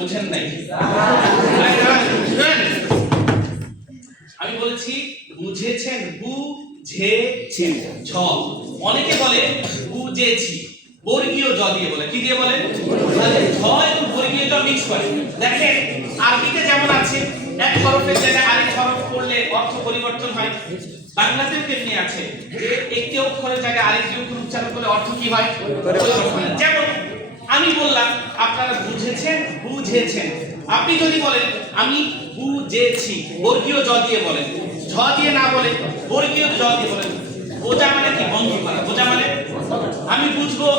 বোঝেন নাই। আমি বলেছি বুঝেছেন, বুঝেছেন ঝ। অনেকে বলে বুঝেছি, বর্গীয় জ দিয়ে বলে। কি দিয়ে বলে? ঝ এবং বর্গীয় জ মিক্স করে। দেখেন আরবিতে যেমন আছে এক হরফের জায়গায় আরেক হরফ পড়লে অর্থ পরিবর্তন হয়, বাংলাতেও তেমনি আছে যে একটি অক্ষরের জায়গায় আরেকটি অক্ষর উচ্চারণ করলে অর্থ কি হয়? পরিবর্তন হয়। যেমন আমি বললাম আপনারা বুঝেছেন, বুঝেছেন। আপনি যদি বলেন আমি বুঝেছি, বর্গীয় জ দিয়ে বলেন, ঝ দিয়ে না বলে বর্গীয় জ দিয়ে বলেন। বোঝা মানে কি? বন্ধ করা। বোঝা মানে আমি বুঝবো।